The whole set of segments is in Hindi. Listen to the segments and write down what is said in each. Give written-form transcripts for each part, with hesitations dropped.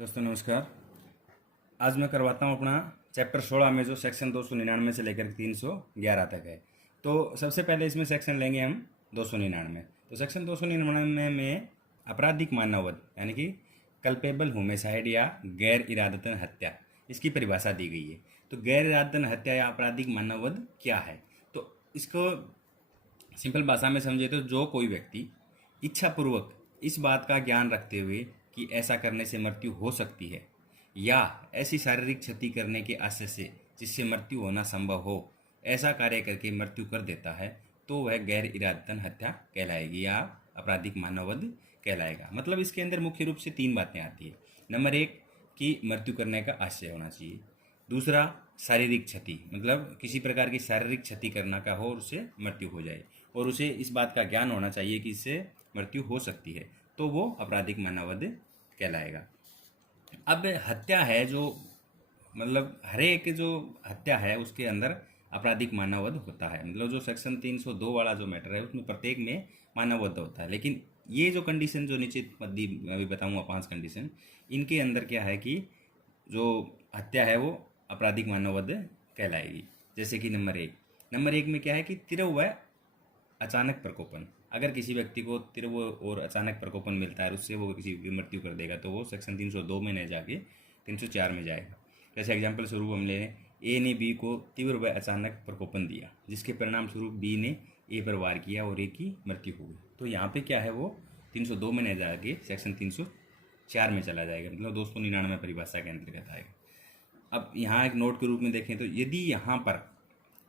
दोस्तों नमस्कार। आज मैं करवाता हूँ अपना चैप्टर 16 में जो सेक्शन 299 से लेकर 311 तक है। तो सबसे पहले इसमें सेक्शन लेंगे हम 299। तो सेक्शन 299 में आपराधिक मानववध यानी कि कल्पेबल होमिसाइड या गैर इरादतन हत्या, इसकी परिभाषा दी गई है। तो गैर इरादतन हत्या या आपराधिक मानववध क्या है? तो इसको सिंपल भाषा में समझे तो जो कोई व्यक्ति इच्छापूर्वक इस बात का ज्ञान रखते हुए कि ऐसा करने से मृत्यु हो सकती है या ऐसी शारीरिक क्षति करने के आशय से जिससे मृत्यु होना संभव हो, ऐसा कार्य करके मृत्यु कर देता है, तो वह गैर इरादतन हत्या कहलाएगी या आपराधिक मानववध कहलाएगा। मतलब इसके अंदर मुख्य रूप से 3 बातें आती है। नंबर 1 कि मृत्यु करने का आशय होना चाहिए। दूसरा, शारीरिक क्षति, मतलब किसी प्रकार की शारीरिक क्षति करना का हो और उससे मृत्यु हो जाए, और उसे इस बात का ज्ञान होना चाहिए कि इससे मृत्यु हो सकती है, तो वो आपराधिक मानववध कहलाएगा। अब हत्या है जो, मतलब हर एक जो हत्या है उसके अंदर आपराधिक मानववध होता है। मतलब जो सेक्शन 302 वाला जो मैटर है उसमें प्रत्येक में मानववध होता है। लेकिन ये जो कंडीशन जो नीचे अभी बताऊंगा 5 कंडीशन, इनके अंदर क्या है कि जो हत्या है वो आपराधिक मानववध कहलाएगी। जैसे कि नंबर एक में क्या है कि तीव्र व अचानक प्रकोपन। अगर किसी व्यक्ति को तीव्र और अचानक प्रकोपन मिलता है और उससे वो किसी की मृत्यु कर देगा तो वो सेक्शन 302 में नहीं जाके 304 में जाएगा। जैसे एग्जाम्पल स्वरूप हम ले लें, ए ने बी को तीव्र व अचानक प्रकोपन दिया, जिसके परिणाम स्वरूप बी ने ए पर वार किया और ए की मृत्यु हो गई। तो यहाँ पे क्या है, वो 302 में नहीं जाके सेक्शन 304 में चला जाएगा, मतलब 299 परिभाषा के अंतर्गत आएगा। अब यहाँ एक नोट के रूप में देखें तो यदि यहाँ पर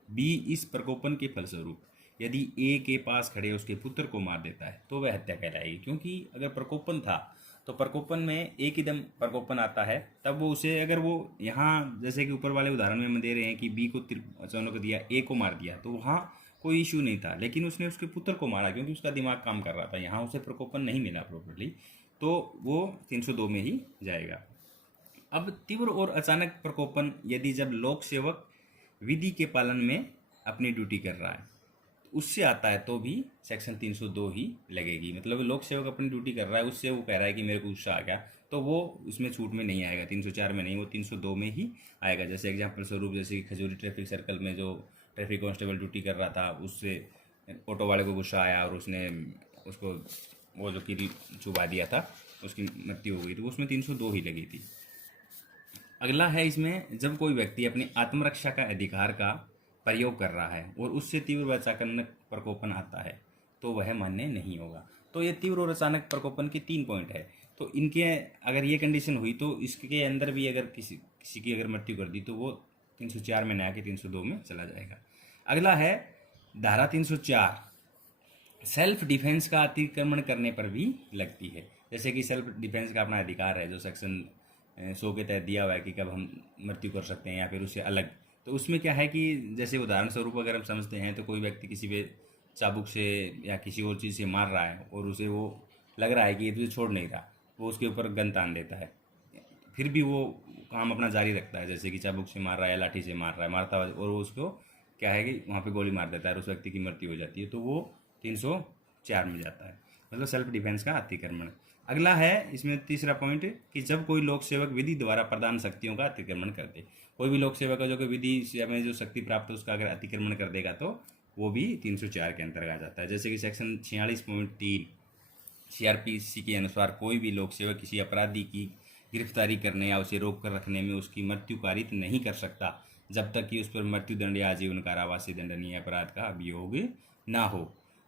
बी इस प्रकोपन के फलस्वरूप यदि ए के पास खड़े उसके पुत्र को मार देता है तो वह हत्या कहलाएगी। क्योंकि अगर प्रकोपन था तो प्रकोपन में एक ही दम प्रकोपन आता है, तब वो उसे, अगर वो यहाँ जैसे कि ऊपर वाले उदाहरण में हम दे रहे हैं कि बी को अचानक दिया, ए को मार दिया, तो वहाँ कोई इशू नहीं था। लेकिन उसने उसके पुत्र को मारा क्योंकि उसका दिमाग काम कर रहा था, यहाँ उसे प्रकोपन नहीं मिला प्रॉपर्ली, तो वो 302 में ही जाएगा। अब तीव्र और अचानक प्रकोपन यदि जब लोक सेवक विधि के पालन में अपनी ड्यूटी कर रहा है उससे आता है तो भी सेक्शन 302 ही लगेगी। मतलब लोक सेवक अपनी ड्यूटी कर रहा है, उससे वो कह रहा है कि मेरे को गुस्सा आ गया, तो वो उसमें छूट में नहीं आएगा, 304 में नहीं, वो 302 में ही आएगा। जैसे एग्जाम्पल स्वरूप, जैसे कि खजूरी ट्रैफिक सर्कल में जो ट्रैफिक कांस्टेबल ड्यूटी कर रहा था, उससे ऑटो वाले को गुस्सा आया और उसने उसको वो जो कील चुबा दिया था, उसकी मृत्यु हो गई, तो उसमें 302 ही लगी थी। अगला है इसमें, जब कोई व्यक्ति अपनी आत्मरक्षा का अधिकार का प्रयोग कर रहा है और उससे तीव्र व अचानक प्रकोपन आता है तो वह मान्य नहीं होगा। तो ये तीव्र और अचानक प्रकोपन के 3 पॉइंट है। तो इनके अगर ये कंडीशन हुई तो इसके अंदर भी अगर किसी की अगर मृत्यु कर दी तो वो 304 में न आके 302 में चला जाएगा। अगला है धारा 304, सेल्फ डिफेंस का अतिक्रमण करने पर भी लगती है। जैसे कि सेल्फ डिफेंस का अपना अधिकार है जो सेक्शन 100 के तहत दिया हुआ है कि कब हम मृत्यु कर सकते हैं या फिर उससे अलग। तो उसमें क्या है कि जैसे उदाहरण स्वरूप अगर हम समझते हैं तो कोई व्यक्ति किसी पे चाबुक से या किसी और चीज़ से मार रहा है और उसे वो लग रहा है कि ये तुझे छोड़ नहीं रहा, वो उसके ऊपर गन तान देता है, फिर भी वो काम अपना जारी रखता है, जैसे कि चाबुक से मार रहा है, लाठी से मार रहा है, मारता हुआ, और वो उसको क्या है कि वहाँ पे गोली मार देता है और उस व्यक्ति की मृत्यु हो जाती है, तो वो 304 में जाता है, मतलब सेल्फ डिफेंस का अतिक्रमण। अगला है इसमें तीसरा पॉइंट कि जब कोई लोक सेवक विधि द्वारा प्रदान शक्तियों का अतिक्रमण कर दे। कोई भी लोक सेवक जो कि विधि में जो शक्ति प्राप्त है उसका अगर अतिक्रमण कर देगा तो वो भी 304 के अंतर्गत आ जाता है। जैसे कि सेक्शन 46.3 CRPC के अनुसार कोई भी लोक सेवक किसी अपराधी की गिरफ्तारी करने या उसे रोक कर रखने में उसकी मृत्यु कारित नहीं कर सकता जब तक कि उस पर मृत्युदंड या आजीवन कारावास से दंडनीय अपराध का अभियोग ना हो।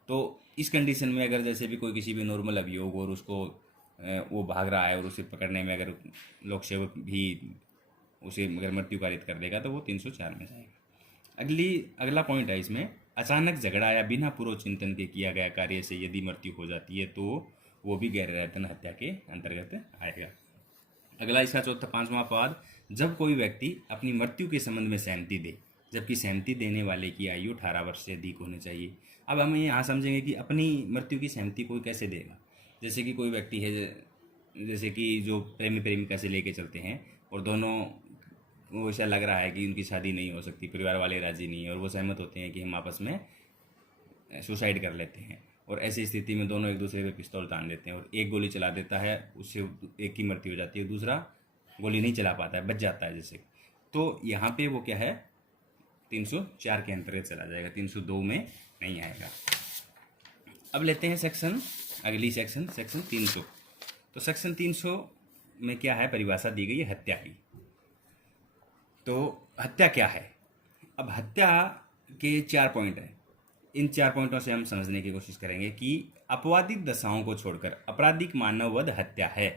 तो इस कंडीशन में अगर जैसे भी कोई किसी भी नॉर्मल अभियोग और उसको वो भाग रहा है और उसे पकड़ने में अगर लोक सेवक भी उसे अगर मृत्यु कारित कर देगा तो वो 304 में जाएगा। अगला पॉइंट है इसमें, अचानक झगड़ा या बिना पूर्व चिंतन के किया गया कार्य से यदि मृत्यु हो जाती है तो वो भी गैर इरादतन हत्या के अंतर्गत आएगा। अगला इसका चौथा 5वां पद, जब कोई व्यक्ति अपनी मृत्यु के संबंध में सहमति दे जबकि सहमति देने वाले की आयु 18 वर्ष से अधिक होनी चाहिए। अब हम यहाँ समझेंगे कि अपनी मृत्यु की सहमति कोई कैसे देगा। जैसे कि कोई व्यक्ति है, जैसे कि जो प्रेमी प्रेमिका से लेके चलते हैं और दोनों वो ऐसा लग रहा है कि उनकी शादी नहीं हो सकती, परिवार वाले राजी नहीं है और वो सहमत होते हैं कि हम आपस में सुसाइड कर लेते हैं, और ऐसी स्थिति में दोनों एक दूसरे पे पिस्तौल तान देते हैं और एक गोली चला देता है, उससे एक की मृत्यु हो जाती है, दूसरा गोली नहीं चला पाता है, बच जाता है जैसे। तो यहाँ पे वो क्या है, 304 के अंतर्गत चला जाएगा, 302 में नहीं आएगा। अब लेते हैं सेक्शन, अगली सेक्शन 300। तो सेक्शन 300 में क्या है, परिभाषा दी गई है हत्या की। तो हत्या क्या है, अब हत्या के 4 पॉइंट हैं। इन 4 पॉइंटों से हम समझने की कोशिश करेंगे कि अपवादित दशाओं को छोड़कर आपराधिक मानववध हत्या है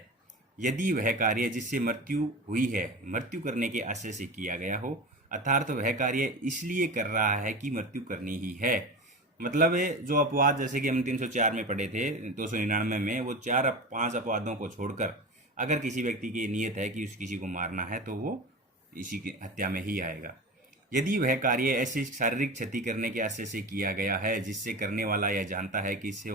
यदि वह कार्य जिससे मृत्यु हुई है मृत्यु करने के आशय से किया गया हो, अर्थात वह कार्य इसलिए कर रहा है कि मृत्यु करनी ही है। मतलब जो अपवाद जैसे कि हम 304 में पढ़े थे, 299 में, वो 4-5 अपवादों को छोड़कर अगर किसी व्यक्ति की नियत है कि उस किसी को मारना है तो वो इसी की हत्या में ही आएगा। यदि वह कार्य ऐसी शारीरिक क्षति करने के आशय से किया गया है जिससे करने वाला यह जानता है कि इससे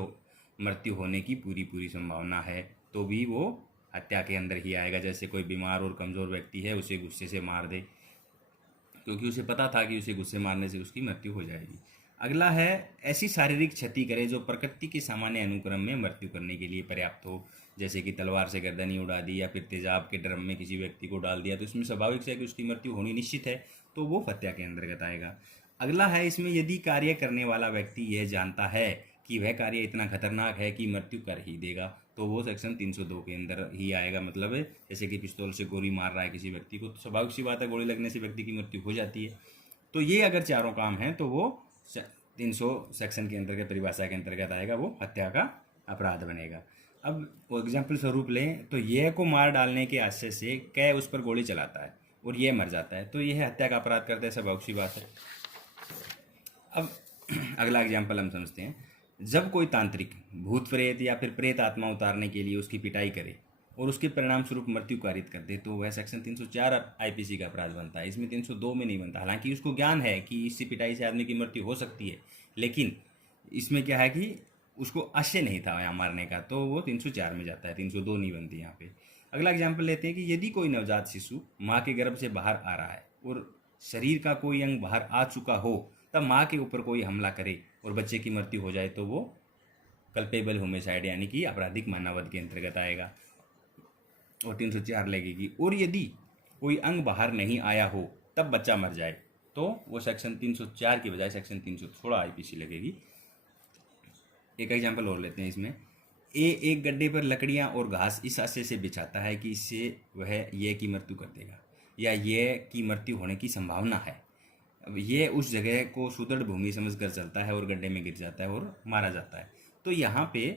मृत्यु होने की पूरी संभावना है, तो भी वो हत्या के अंदर ही आएगा। जैसे कोई बीमार और कमज़ोर व्यक्ति है, उसे गुस्से से मार दे क्योंकि उसे पता था कि उसे गुस्से मारने से उसकी मृत्यु हो जाएगी। अगला है ऐसी शारीरिक क्षति करे जो प्रकृति के सामान्य अनुक्रम में मृत्यु करने के लिए पर्याप्त हो, जैसे कि तलवार से गर्दनी उड़ा दी या फिर तेजाब के ड्रम में किसी व्यक्ति को डाल दिया, तो इसमें स्वाभाविक है कि उसकी मृत्यु होनी निश्चित है, तो वो हत्या के अंतर्गत आएगा। अगला है इसमें यदि कार्य करने वाला व्यक्ति यह जानता है कि वह कार्य इतना खतरनाक है कि मृत्यु कर ही देगा, तो वो सेक्शन 302 के अंदर ही आएगा। मतलब जैसे कि पिस्तौल से गोली मार रहा है किसी व्यक्ति को, तो स्वाभाविक सी बात है गोली लगने से व्यक्ति की मृत्यु हो जाती है। तो ये अगर चारों काम हैं तो वो 300 सेक्शन के अंतर्गत, परिभाषा के अंतर्गत आएगा, वो हत्या का अपराध बनेगा। अब एग्जाम्पल स्वरूप लें तो यह को मार डालने के आशय से कै उस पर गोली चलाता है और यह मर जाता है, तो यह हत्या का अपराध करता है, स्वाभाविक सी बात है। अब अगला एग्जाम्पल हम समझते हैं, जब कोई तांत्रिक भूत प्रेत या फिर प्रेत आत्मा उतारने के लिए उसकी पिटाई करे और उसके परिणाम स्वरूप मृत्यु कारित कर दे, तो वह सेक्शन 304 आईपीसी का अपराध बनता है। इसमें 302 में नहीं बनता। हालांकि उसको ज्ञान है कि इससे पिटाई से आदमी की मृत्यु हो सकती है, लेकिन इसमें क्या है कि उसको आशय नहीं था यहाँ मारने का, तो वो 304 में जाता है, 302 नहीं बनती यहाँ पे। अगला एग्जाम्पल लेते हैं कि यदि कोई नवजात शिशु माँ के गर्भ से बाहर आ रहा है और शरीर का कोई अंग बाहर आ चुका हो, तब माँ के ऊपर कोई हमला करे और बच्चे की मृत्यु हो जाए, तो वो कल्पेबल होमिसाइड यानी कि आपराधिक मानववध के अंतर्गत आएगा और 304 लगेगी। और यदि कोई अंग बाहर नहीं आया हो तब बच्चा मर जाए, तो वो सेक्शन 304 की बजाय सेक्शन 316 आईपीसी लगेगी। एक एग्जाम्पल और लेते हैं इसमें, एक गड्ढे पर लकड़ियां और घास इस आशय से बिछाता है कि इससे वह ये की मृत्यु कर देगा या ये की मृत्यु होने की संभावना है। अब ये उस जगह को सुदृढ़ भूमि समझकर चलता है और गड्ढे में गिर जाता है और मारा जाता है, तो यहाँ पे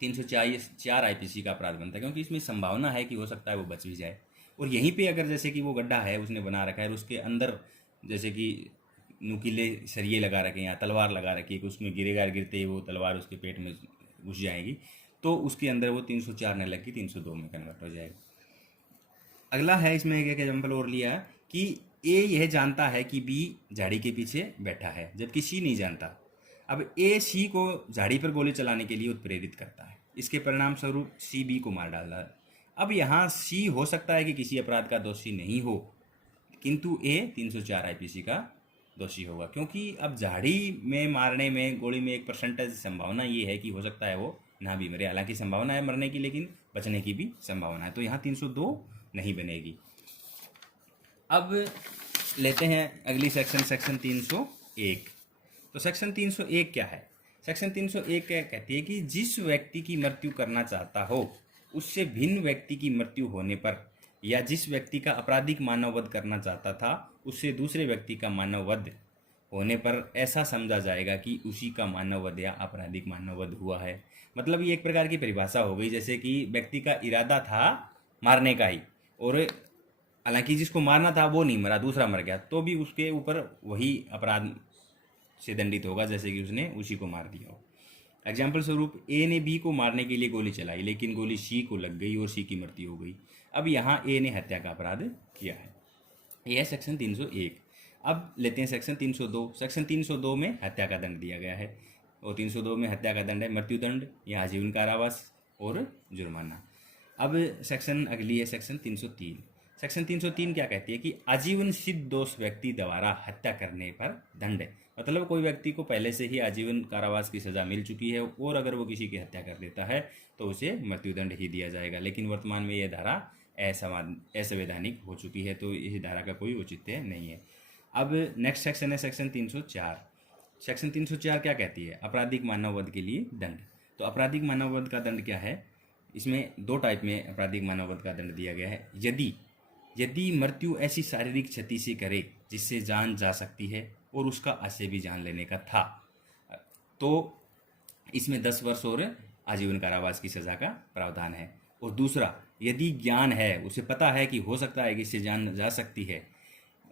304 आईपीसी का अपराध बनता है, क्योंकि इसमें संभावना है कि हो सकता है वो बच भी जाए। और यहीं पे अगर जैसे कि वो गड्ढा है उसने बना रखा है और उसके अंदर जैसे कि नुकीले सरिये लगा रखे हैं या तलवार लगा रखी है कि उसमें गिरेगा, गिरते ही वो तलवार उसके पेट में घुस जाएगी, तो उसके अंदर वो 304 न लग के 302 में कन्वर्ट हो जाएगा। अगला है इसमें एक एग्जाम्पल और लिया कि ए यह जानता है कि बी झाड़ी के पीछे बैठा है जबकि सी नहीं जानता। अब ए सी को झाड़ी पर गोली चलाने के लिए उत्प्रेरित करता है, इसके परिणाम स्वरूप सी बी को मार डालता है। अब यहाँ सी हो सकता है कि किसी अपराध का दोषी नहीं हो, किंतु ए 304 आईपीसी का दोषी होगा, क्योंकि अब झाड़ी में मारने में गोली में 1% संभावना ये है कि हो सकता है वो ना भी मरे। हालांकि संभावना है मरने की, लेकिन बचने की भी संभावना है, तो यहाँ 302 नहीं बनेगी। अब लेते हैं अगली सेक्शन 301। तो सेक्शन 301 क्या है? सेक्शन 301 क्या कहती है कि जिस व्यक्ति की मृत्यु करना चाहता हो उससे भिन्न व्यक्ति की मृत्यु होने पर, या जिस व्यक्ति का आपराधिक मानववध करना चाहता था उससे दूसरे व्यक्ति का मानववध होने पर ऐसा समझा जाएगा कि उसी का मानववध या आपराधिक मानववध हुआ है। मतलब ये एक प्रकार की परिभाषा हो गई, जैसे कि व्यक्ति का इरादा था मारने का ही, और हालांकि जिसको मारना था वो नहीं मरा, दूसरा मर गया, तो भी उसके ऊपर वही अपराध से दंडित होगा जैसे कि उसने उसी को मार दिया हो। एग्जाम्पल स्वरूप ए ने बी को मारने के लिए गोली चलाई, लेकिन गोली सी को लग गई और सी की मृत्यु हो गई। अब यहाँ ए ने हत्या का अपराध किया है। यह है सेक्शन 301। अब लेते हैं सेक्शन 302। सेक्शन 302 में हत्या का दंड दिया गया है, और 302 में हत्या का दंड है मृत्युदंड या आजीवन कारावास और जुर्माना। अब सेक्शन अगली है सेक्शन 303। सेक्शन 303 क्या कहती है कि आजीवन सिद्ध दोष व्यक्ति द्वारा हत्या करने पर दंड है। मतलब कोई व्यक्ति को पहले से ही आजीवन कारावास की सज़ा मिल चुकी है और अगर वो किसी की हत्या कर देता है तो उसे मृत्युदंड ही दिया जाएगा। लेकिन वर्तमान में यह धारा असंवैधानिक हो चुकी है, तो इस धारा का कोई औचित्य नहीं है। अब नेक्स्ट सेक्शन है सेक्शन 304। सेक्शन 304 क्या कहती है? आपराधिक मानववध के लिए दंड। तो आपराधिक मानववध का दंड क्या है? इसमें दो टाइप में आपराधिक मानववध का दंड दिया गया है। यदि मृत्यु ऐसी शारीरिक क्षति से करे जिससे जान जा सकती है और उसका आशय भी जान लेने का था, तो इसमें 10 वर्ष और आजीवन कारावास की सज़ा का प्रावधान है। और दूसरा, यदि ज्ञान है, उसे पता है कि हो सकता है कि इससे जान जा सकती है,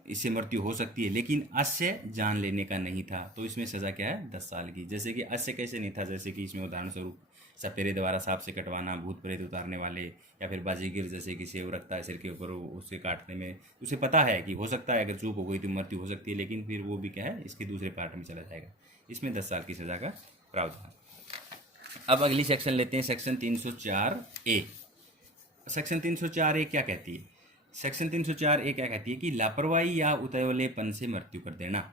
इससे मृत्यु हो सकती है, लेकिन आशय जान लेने का नहीं था, तो इसमें सज़ा क्या है? 10 साल की। जैसे कि आशय कैसे नहीं था? जैसे कि इसमें उदाहरण स्वरूप सपेरे द्वारा सांप से कटवाना, भूत प्रेत उतारने वाले, या फिर बाजीगर जैसे किसी वो रखता है सिर के ऊपर, उससे काटने में उसे पता है कि हो सकता है अगर चूक हो गई तो मृत्यु हो सकती है, लेकिन फिर वो भी क्या है? इसके दूसरे पार्ट में चला जाएगा। इसमें 10 साल की सज़ा का प्रावधान। अब अगली सेक्शन लेते हैं, सेक्शन 304A। सेक्शन 304A क्या कहती है? सेक्शन 304A क्या कहती है कि लापरवाही या उतावलेपन से मृत्यु कर देना।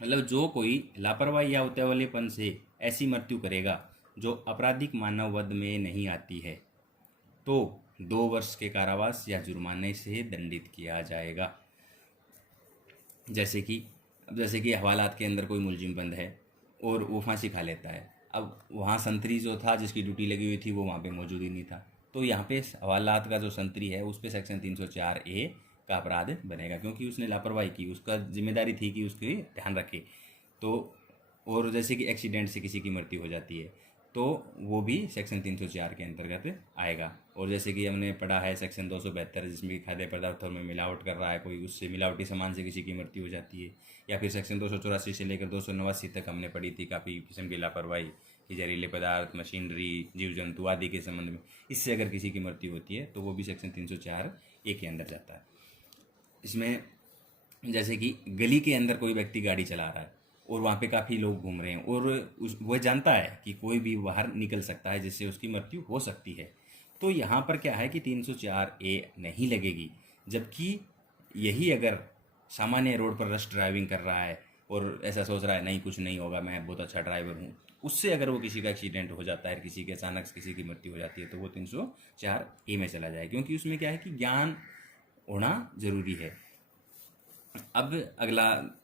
मतलब जो कोई लापरवाही या उतावलेपन से ऐसी मृत्यु करेगा जो आपराधिक मानववध में नहीं आती है, तो 2 वर्ष के कारावास या जुर्माने से दंडित किया जाएगा। जैसे कि हवालात के अंदर कोई मुलजिम बंद है और वो फांसी खा लेता है। अब वहाँ संतरी जो था जिसकी ड्यूटी लगी हुई थी वो वहाँ पे मौजूद ही नहीं था, तो यहाँ पे हवालात का जो संतरी है उस पर सेक्शन 304A का अपराध बनेगा, क्योंकि उसने लापरवाही की, उसका जिम्मेदारी थी कि उसकी ध्यान रखे। तो और जैसे कि एक्सीडेंट से किसी की मृत्यु हो जाती है तो वो भी सेक्शन 304 के अंतर्गत आएगा। और जैसे कि हमने पढ़ा है सेक्शन 272, जिसमें खाद्य पदार्थों में मिलावट कर रहा है कोई, उससे मिलावटी सामान से किसी की मृत्यु हो जाती है। या फिर सेक्शन 284 से लेकर 289 तक हमने पढ़ी थी काफ़ी किस्म की लापरवाही कि जहरीले पदार्थ, मशीनरी, जीव जंतु आदि के संबंध में, इससे अगर किसी की मृत्यु होती है तो वो भी सेक्शन 304A के अंदर जाता है। इसमें जैसे कि गली के अंदर कोई व्यक्ति गाड़ी चला रहा है और वहाँ पे काफ़ी लोग घूम रहे हैं और वह जानता है कि कोई भी बाहर निकल सकता है जिससे उसकी मृत्यु हो सकती है, तो यहाँ पर क्या है कि 304A नहीं लगेगी। जबकि यही अगर सामान्य रोड पर रश ड्राइविंग कर रहा है और ऐसा सोच रहा है नहीं कुछ नहीं होगा, मैं बहुत अच्छा ड्राइवर हूँ, उससे अगर वो किसी का एक्सीडेंट हो जाता है, किसी के अचानक किसी की मृत्यु हो जाती है, तो वो 304A में चला जाए, क्योंकि उसमें क्या है कि ज्ञान होना जरूरी है। अब अगला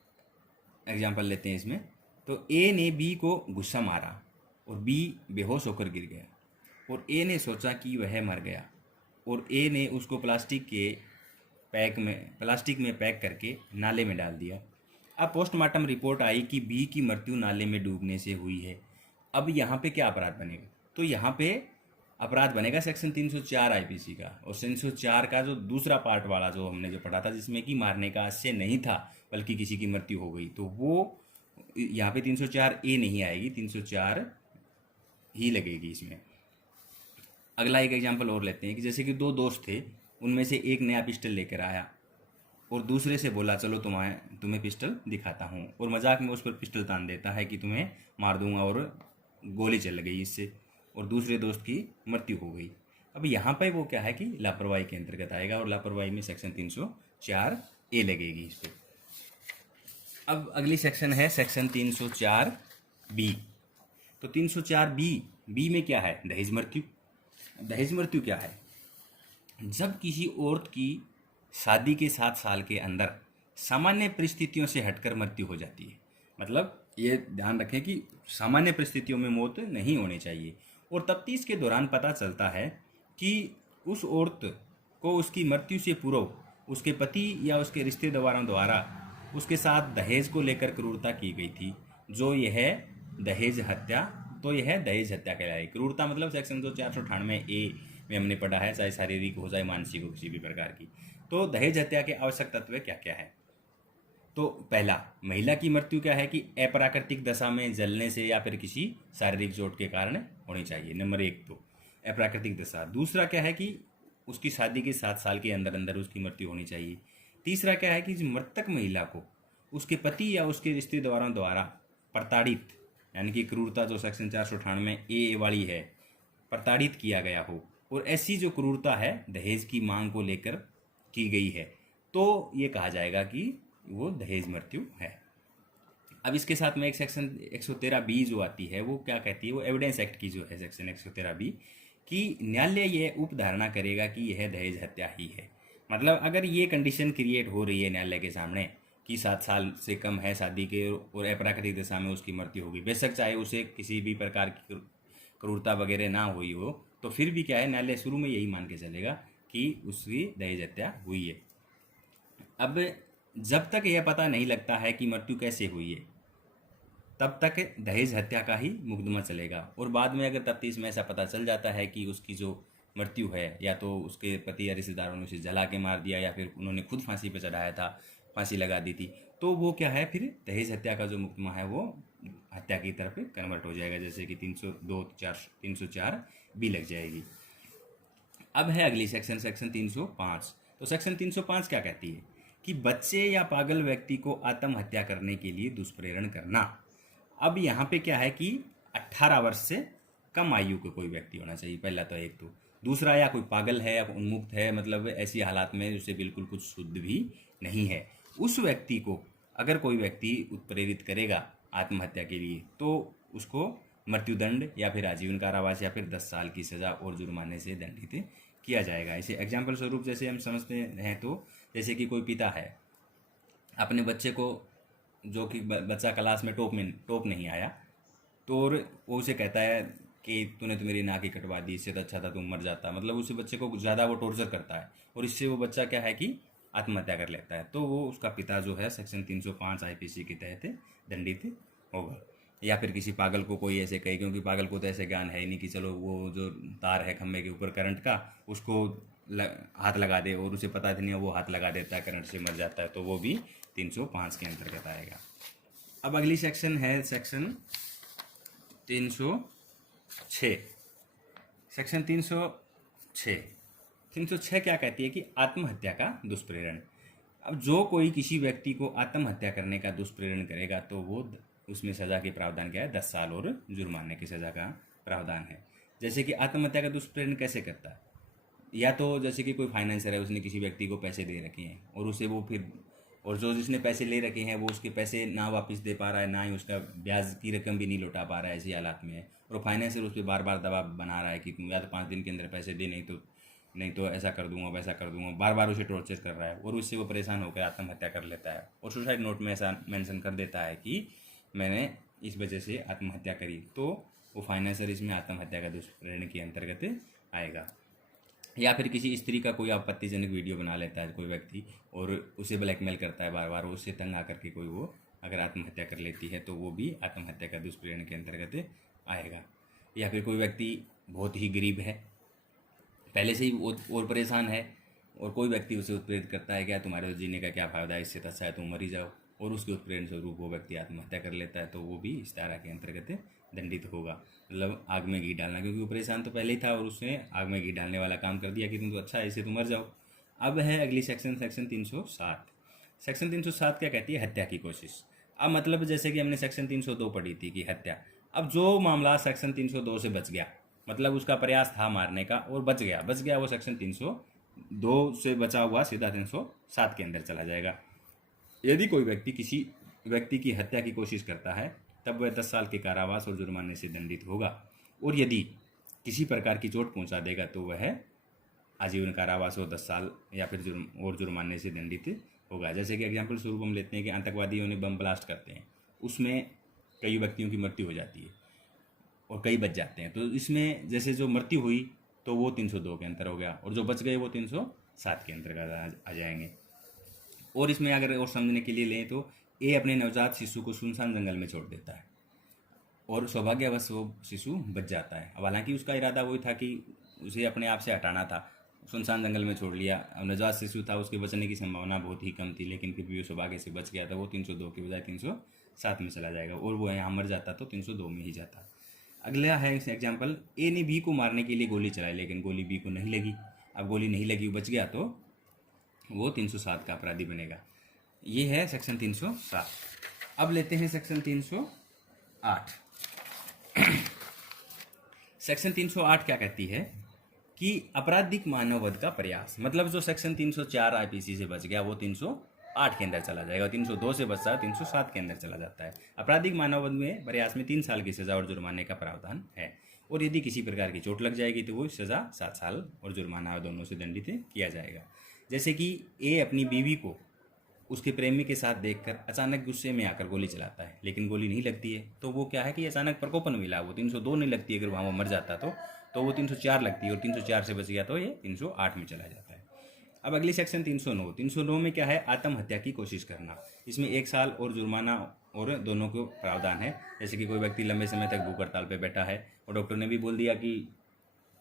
एग्जाम्पल लेते हैं इसमें। तो ए ने बी को गुस्सा मारा और बी बेहोश होकर गिर गया और ए ने सोचा कि वह मर गया और ए ने उसको प्लास्टिक में पैक करके नाले में डाल दिया। अब पोस्टमार्टम रिपोर्ट आई कि बी की मृत्यु नाले में डूबने से हुई है। अब यहाँ पे क्या अपराध बनेगा? तो यहाँ पे अपराध बनेगा सेक्शन 304 IPC का, और 304 का जो दूसरा पार्ट वाला जो हमने जो पढ़ा था जिसमें कि मारने का आशय नहीं था बल्कि किसी की मृत्यु हो गई, तो वो यहाँ पे 304A नहीं आएगी, 304 ही लगेगी इसमें। अगला एक एग्जांपल और लेते हैं कि जैसे कि 2 दोस्त थे, उनमें से एक नया पिस्टल लेकर आया और दूसरे से बोला चलो तुम्हें पिस्टल दिखाता हूँ, और मजाक में उस पर पिस्टल तान देता है कि तुम्हें मार दूंगा, और गोली चल गई इससे और दूसरे दोस्त की मृत्यु हो गई। अब यहाँ पे वो क्या है कि लापरवाही के अंतर्गत आएगा और लापरवाही में सेक्शन 304A लगेगी इस पर। अब अगली सेक्शन है सेक्शन 304B। तो 304B में क्या है? दहेज मृत्यु। दहेज मृत्यु क्या है? जब किसी औरत की शादी के 7 साल के अंदर सामान्य परिस्थितियों से हटकर मृत्यु हो जाती है, मतलब ये ध्यान रखें कि सामान्य परिस्थितियों में मौत नहीं होनी चाहिए, और तफ्तीश के दौरान पता चलता है कि उस औरत को उसकी मृत्यु से पूर्व उसके पति या उसके रिश्तेदारों द्वारा उसके साथ दहेज को लेकर क्रूरता की गई थी, जो यह दहेज हत्या कहलाएगी। क्रूरता मतलब सेक्शन 498A में हमने पढ़ा है, चाहे शारीरिक हो चाहे मानसिक हो किसी भी प्रकार की। तो दहेज हत्या के आवश्यक तत्व क्या क्या है? तो पहला, महिला की मृत्यु क्या है कि अप्राकृतिक दशा में जलने से या फिर किसी शारीरिक चोट के कारण होनी चाहिए, नंबर 1 तो अप्राकृतिक दशा। दूसरा क्या है कि उसकी शादी के 7 साल के अंदर अंदर उसकी मृत्यु होनी चाहिए। तीसरा क्या है कि मृतक महिला को उसके पति या उसके रिश्तेदारों द्वारा प्रताड़ित, यानी कि क्रूरता जो सेक्शन 498A वाली है, प्रताड़ित किया गया हो, और ऐसी जो क्रूरता है दहेज की मांग को लेकर की गई है तो ये कहा जाएगा कि वो दहेज मृत्यु है। अब इसके साथ में एक सेक्शन 113B जो आती है वो क्या कहती है, वो एविडेंस एक्ट की जो है सेक्शन 113B कि न्यायालय ये उपधारणा करेगा कि यह दहेज हत्या ही है। मतलब अगर ये कंडीशन क्रिएट हो रही है न्यायालय के सामने कि 7 साल से कम है शादी के और अप्राकृतिक दशा में उसकी मृत्यु होगी, बेशक चाहे उसे किसी भी प्रकार की क्रूरता वगैरह ना हुई हो, तो फिर भी क्या है, न्यायालय शुरू में यही मान के चलेगा कि उसकी दहेज हत्या हुई है। अब जब तक यह पता नहीं लगता है कि मृत्यु कैसे हुई है तब तक दहेज हत्या का ही मुकदमा चलेगा। और बाद में अगर तफ्तीश में ऐसा पता चल जाता है कि उसकी जो मृत्यु है या तो उसके पति या रिश्तेदारों ने उसे जला के मार दिया या फिर उन्होंने खुद फांसी पर चढ़ाया था, फांसी लगा दी थी, तो वो क्या है, फिर दहेज हत्या का जो मुकदमा है वो हत्या की तरफ कन्वर्ट हो जाएगा, जैसे कि 304B लग जाएगी। अब है अगली सेक्शन 305। तो सेक्शन 305 क्या कहती है कि बच्चे या पागल व्यक्ति को आत्महत्या करने के लिए दुष्प्रेरण करना। अब यहाँ पे क्या है कि 18 वर्ष से कम आयु का कोई व्यक्ति होना चाहिए, पहला तो एक तो। दूसरा, या कोई पागल है या उन्मुक्त है, मतलब ऐसी हालात में उसे बिल्कुल कुछ शुद्ध भी नहीं है, उस व्यक्ति को अगर कोई व्यक्ति उत्प्रेरित करेगा आत्महत्या के लिए तो उसको मृत्युदंड या फिर आजीवन कारावास या फिर 10 साल की सजा और जुर्माने से दंडित किया जाएगा। इसे एग्जाम्पल स्वरूप जैसे हम समझते हैं तो जैसे कि कोई पिता है, अपने बच्चे को, जो कि बच्चा क्लास में टॉप नहीं आया, तो और वो उसे कहता है कि तूने तो मेरी नाक ही कटवा दी, इससे तो अच्छा था तुम मर जाता। मतलब उसे बच्चे को ज़्यादा वो टॉर्चर करता है और इससे वो बच्चा क्या है कि आत्महत्या कर लेता है, तो वो उसका पिता जो है सेक्शन 305 IPC के तहत दंडित होगा। या फिर किसी पागल को कोई ऐसे कहे, क्योंकि पागल को तो ऐसे ज्ञान है ही नहीं कि चलो वो जो तार है खंभे के ऊपर करंट का, उसको हाथ लगा दे और उसे पता नहीं है, वो हाथ लगा देता है, करंट से मर जाता है, तो वो भी 305 के अंतर्गत आएगा। अब अगली सेक्शन है सेक्शन 306। सेक्शन 306 क्या कहती है कि आत्महत्या का दुष्प्रेरण। अब जो कोई किसी व्यक्ति को आत्महत्या करने का दुष्प्रेरण करेगा तो वो उसमें सज़ा के प्रावधान क्या है, 10 साल और जुर्माने की सज़ा का प्रावधान है। जैसे कि आत्महत्या का दुष्प्रेरण कैसे करता है, या तो जैसे कि कोई फाइनेंसर है, उसने किसी व्यक्ति को पैसे दे रखे हैं और उसे वो फिर, और जो जिसने पैसे ले रखे हैं वो उसके पैसे ना वापस दे पा रहा है, ना ही उसका ब्याज की रकम भी नहीं लौटा पा रहा है, ऐसी हालात में है, और फाइनेंसर उस पर बार बार दबाव बना रहा है कि तुम या तो 5 दिन के अंदर पैसे दे, नहीं तो ऐसा कर दूंगा वैसा कर दूंगा, बार बार उसे टॉर्चर कर रहा है, और उससे वो परेशान होकर आत्महत्या कर लेता है और सुसाइड नोट में ऐसा मेंशन कर देता है कि मैंने इस वजह से आत्महत्या करी, तो वो फाइनेंसर इसमें आत्महत्या का दुष्प्रेरण के अंतर्गत आएगा। या फिर किसी स्त्री का कोई आपत्तिजनक वीडियो बना लेता है कोई व्यक्ति और उसे ब्लैकमेल करता है बार बार, उससे तंग आकर के कोई वो अगर आत्महत्या कर लेती है तो वो भी आत्महत्या का दुष्प्रेरण के अंतर्गत आएगा। या फिर कोई व्यक्ति बहुत ही गरीब है, पहले से ही और परेशान है, और कोई व्यक्ति उसे उत्प्रेरित करता है क्या तुम्हारे जीने का क्या फ़ायदा है, इससे तो अच्छा है तुम मर ही जाओ, और उसके उत्प्रेरण स्वरूप वो व्यक्ति आत्महत्या कर लेता है, तो वो भी इस धारा के अंतर्गत दंडित होगा। मतलब आग में घी डालना, क्योंकि वो परेशान तो पहले ही था और उसने आग में घी डालने वाला काम कर दिया कि तुम तो अच्छा है, इससे तुम मर जाओ। अब है अगली सेक्शन 307। सेक्शन 307 क्या कहती है, हत्या की कोशिश। अब मतलब जैसे कि हमने सेक्शन 302 पढ़ी थी कि हत्या, अब जो मामला सेक्शन 302 से बच गया, मतलब उसका प्रयास था मारने का और बच गया, वो सेक्शन 302 से बचा हुआ सीधा 307 के अंदर चला जाएगा। यदि कोई व्यक्ति किसी व्यक्ति की हत्या की कोशिश करता है तब वह 10 साल के कारावास और जुर्माने से दंडित होगा, और यदि किसी प्रकार की चोट पहुंचा देगा तो वह आजीवन कारावास और 10 साल या फिर जुर्माने से दंडित होगा। जैसे कि एग्जाम्पल स्वरूप हम लेते हैं कि आतंकवादियों ने बम ब्लास्ट करते हैं, उसमें कई व्यक्तियों की मृत्यु हो जाती है और कई बच जाते हैं, तो इसमें जैसे जो मृत्यु हुई तो वो 302 के अंतर हो गया, और जो बच गए वो 307 के अंतर्गत आ जाएंगे। और इसमें अगर और समझने के लिए लें तो ए अपने नवजात शिशु को सुनसान जंगल में छोड़ देता है और सौभाग्यवश वो शिशु बच जाता है। अब हालांकि उसका इरादा वही था कि उसे अपने आप से हटाना था, सुनसान जंगल में छोड़ लिया, नवजात शिशु था, उसके बचने की संभावना बहुत ही कम थी, लेकिन फिर भी वो सौभाग्य से बच गया था, वो 302 के बजाय 307 में चला जाएगा, और वो यहाँ मर जाता तो 302 में ही जाता। अगला है एग्जाम्पल, ए ने बी को मारने के लिए गोली चलाई लेकिन गोली बी को नहीं लगी। अब गोली नहीं लगी, बच गया, तो वो 307 का अपराधी बनेगा। ये है सेक्शन 307। अब लेते हैं सेक्शन 308। सेक्शन 308 क्या कहती है कि आपराधिक मानववध का प्रयास, मतलब जो सेक्शन 304 आईपीसी से बच गया वो 308 के अंदर चला जाएगा, 302 से बचता है 307 के अंदर चला जाता है। आपराधिक मानववध में प्रयास में 3 साल की सजा और जुर्माने का प्रावधान है, और यदि किसी प्रकार की चोट लग जाएगी तो वो सजा 7 साल और जुर्माना दोनों से दंडित किया जाएगा। जैसे कि ए अपनी बीवी को उसके प्रेमी के साथ देखकर अचानक गुस्से में आकर गोली चलाता है, लेकिन गोली नहीं लगती है, तो वो क्या है कि अचानक प्रकोपन मिला, वो 302 नहीं लगती है, अगर वहाँ वो मर जाता तो वो 304 लगती है, और 304 से बच गया तो ये 308 में चला जाता है। अब अगली सेक्शन 309 में क्या है, आत्महत्या की कोशिश करना। इसमें 1 साल और जुर्माना और दोनों को प्रावधान है। जैसे कि कोई व्यक्ति लंबे समय तक भूख हड़ताल पर बैठा है और डॉक्टर ने भी बोल दिया कि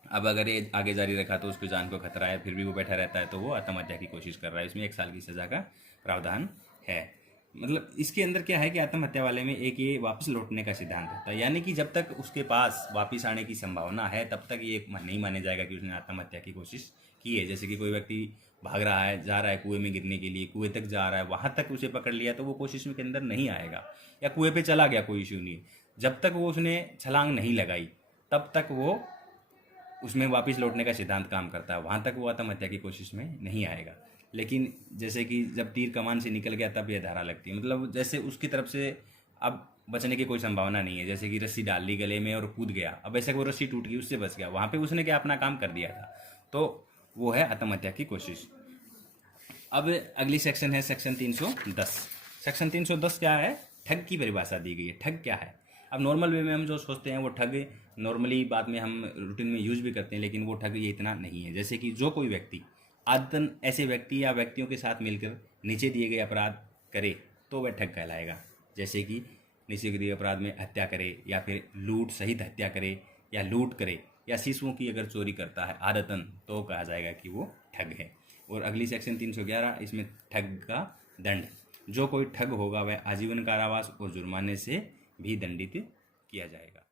अब अगर ये आगे जारी रखा तो उसकी जान को खतरा है, फिर भी वो बैठा रहता है, तो वो आत्महत्या की कोशिश कर रहा है। इसमें 1 साल की सजा का प्रावधान है। मतलब इसके अंदर क्या है कि आत्महत्या वाले में एक ये वापस लौटने का सिद्धांत होता है, यानी कि जब तक उसके पास वापस आने की संभावना है तब तक ये नहीं माने जाएगा कि उसने आत्महत्या की कोशिश की है। जैसे कि कोई व्यक्ति भाग रहा है, जा रहा है कुएं में गिरने के लिए, कुएं तक जा रहा है, वहां तक उसे पकड़ लिया तो वो कोशिश के अंदर नहीं आएगा, या कुएं पे चला गया कोई इशू नहीं, जब तक वो उसने छलांग नहीं लगाई तब तक वो उसमें वापस लौटने का सिद्धांत काम करता है, वहाँ तक वो आत्महत्या की कोशिश में नहीं आएगा। लेकिन जैसे कि जब तीर कमान से निकल गया तब यह धारा लगती है, मतलब जैसे उसकी तरफ से अब बचने की कोई संभावना नहीं है। जैसे कि रस्सी डाल ली गले में और कूद गया, अब ऐसे वो रस्सी टूट गई, उससे बच गया, वहाँ पे उसने क्या अपना काम कर दिया था, तो वो है आत्महत्या की कोशिश। अब अगली सेक्शन है सेक्शन 310। सेक्शन 310 क्या है, ठग की परिभाषा दी गई है। ठग क्या है, अब नॉर्मल वे में हम जो सोचते हैं वो ठग नॉर्मली बाद में हम रूटीन में यूज भी करते हैं, लेकिन वो ठग ये इतना नहीं है। जैसे कि जो कोई व्यक्ति आदतन ऐसे व्यक्ति या व्यक्तियों के साथ मिलकर नीचे दिए गए अपराध करे तो वह ठग कहलाएगा। जैसे कि नीचे दिए अपराध में हत्या करे, या फिर लूट सहित हत्या करे, या लूट करे, या शिशुओं की अगर चोरी करता है आदतन, तो कहा जाएगा कि वो ठग है। और अगली सेक्शन 311, इसमें ठग का दंड, जो कोई ठग होगा वह आजीवन कारावास और जुर्माने से भी दंडित किया जाएगा।